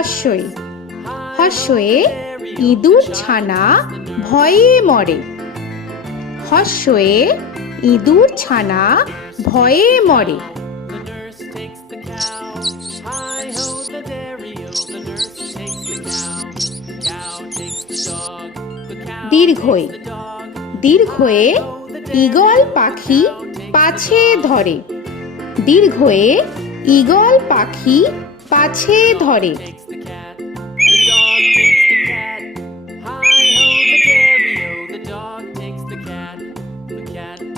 হাস্যয়ে হাস্যয়ে ইঁদুর ছানা ভয়ে মরে। হস্যয়ে ইঁদুর ছানা ভয়ে মরে। দীর্ঘয়ে দীর্ঘয়ে ঈগল পাখি পাছে ধরে। দীর্ঘয়ে ঈগল পাখি পাছে ধরে।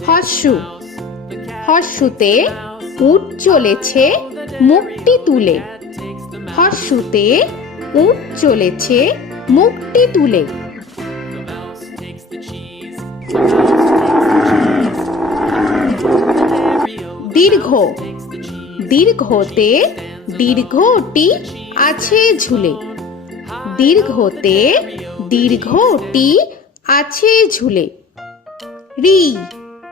হসু হসুতে উট চলেছে, মুক্তি তুলে। হসুতে উট চলেছে, মুক্তি তুলে। দীর্ঘ। দীর্ঘতে দীর্ঘটি আছে ঝুলে। দীর্ঘতে দীর্ঘটি আছে ঝুলে। রি।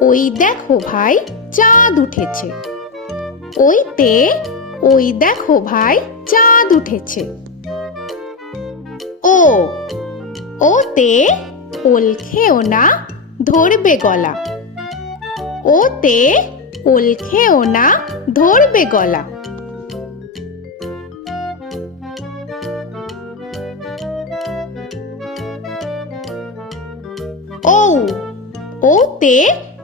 ওই দেখো ভাই, চাঁদ উঠেছে। ওইতে, ওই দেখো ভাই, চাঁদ উঠেছে। ও, ওতে ওল খেও না, ধরবে গলা। ওতে ওল খেও না, ধরবে গলা। ও, ওতে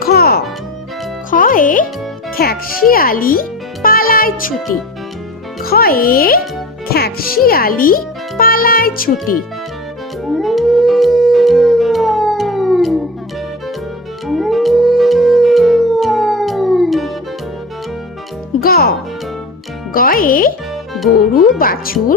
খ। খয়ে খ্যাকশিয়ালি পালায় ছুটি। খয়ে খ্যাকশিয়ালি পালায় ছুটি। গ। গয়ে গরু বাছুর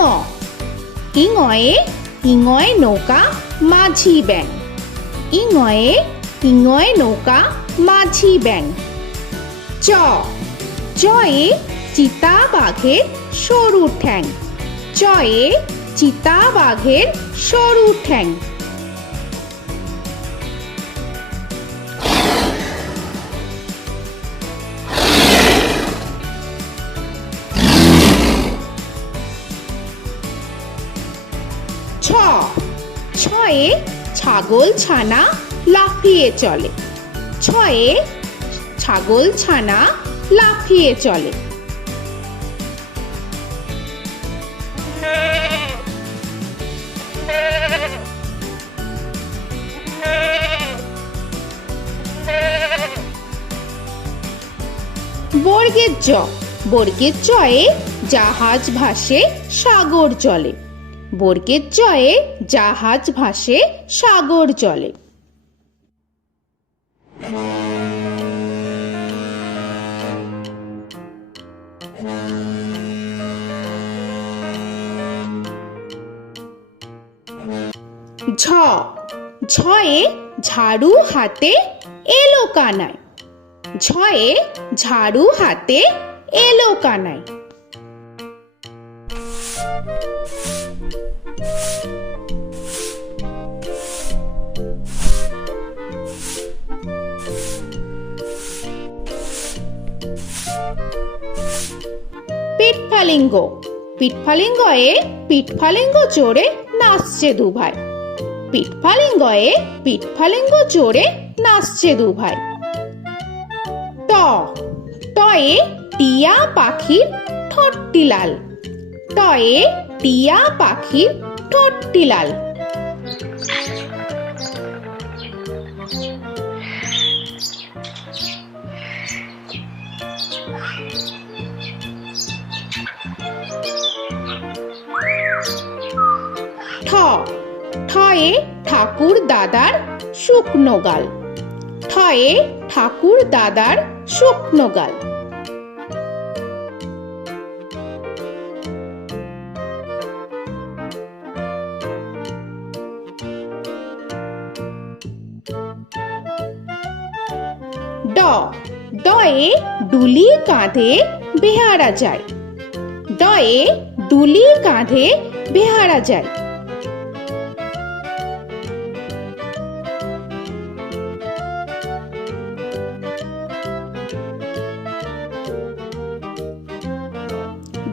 ইঙ ইঙয়ে ইঙয়ে নৌকা মাঝি ব্যাং ইঙয়ে ইঙয়ে নৌকা মাঝি ব্যাং চ চয়ে চিতা বাঘের সরু ঠ্যাং চয়ে চিতা বাঘের সরু ঠ্যাং ছয়ে ছাগল ছানা লাফিয়ে চলে। ছয়ে ছাগল ছানা লাফিয়ে চলে। বর্গের জ। বর্গের জয়ে জাহাজ ভাসে, সাগর চলে। বর্গের জয়ে জাহাজ ভাসে, সাগর চলে। ঝ। ঝয়ে ঝাড়ু হাতে এলো কানায়। ঝয়ে ঝাড়ু হাতে এলো কানায়। পিঠফালিঙ্গ। পিটফালিঙ্গয়ে পিঠফালিঙ্গ চড়ে নাচছে দুভাই। পিটফালিঙ্গয়ে পিঠফালিঙ্গ চড়ে নাচছে দু ভাই ট। টয়ে টিয়া পাখির ঠোঁটটি লাল। টয়ে টিয়া পাখির ঠোঁটটি লাল। ঠয়ে ঠাকুর দাদার শুকনো গাল। ঠয়ে ঠাকুর দাদার শুকনো গাল। ড ডয়ে ডুলি কাঁধে বেহারা যায়। ডয়ে ডুলি কাঁধে বেহারা যায়।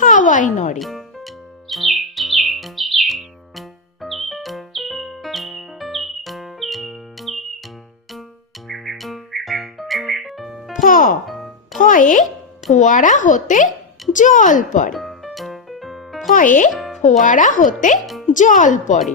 হাওয়ায় নড়ে। ফ ফয়ে ফোয়ারা হতে জল পড়ে। ফয়ে ফোয়ারা হতে জল পড়ে।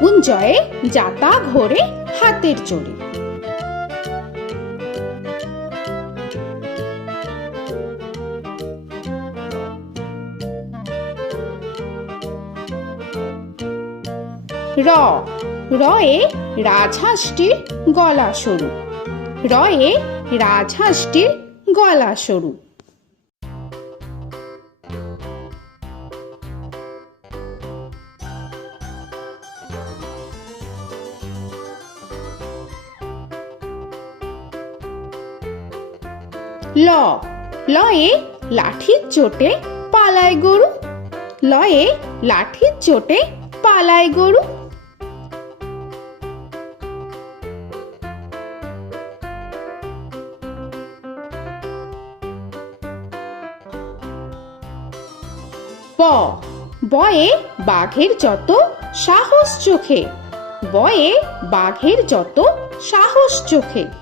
উঞ্জয়ে যাতা ঘোরে হাতের জোরে র রয়ে রাজহাঁসটির গলা সরু। রয়ে রাজহাঁসটির গলা সরু। ল। লয়ে লাঠির চোটে পালায় গরু। লয়ে লাঠির চোটে পালায় গরু। বয়ে বাঘের যত সাহস চোখে। বয়ে বাঘের যত সাহস চোখে।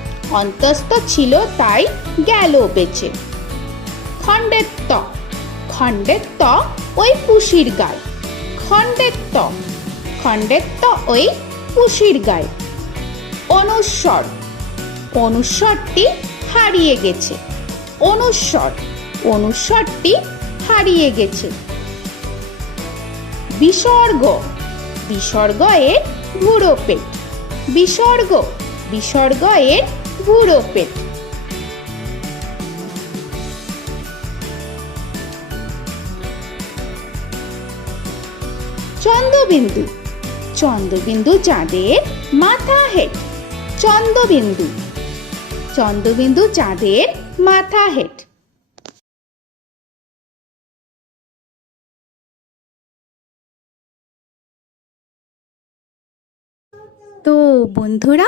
অন্তস্ত ছিল, তাই গেল বেঁচে। খণ্ডের ত ওই পুষির গায়। খণ্ডের ত ওই পুষির গায়। অনুস্বর, অনুস্বরটি হারিয়ে গেছে। অনুস্বর, অনুস্বরটি হারিয়ে গেছে। বিসর্গ বিসর্গ এর বুড়ো পেট। বিসর্গ বিসর্গ এর বুড়ো পেট। চন্দ্রবিন্দু। চন্দ্রবিন্দু চাঁদের মাথা হেট। চন্দ্রবিন্দু। চন্দ্রবিন্দু চাঁদের মাথা হেড তো বন্ধুরা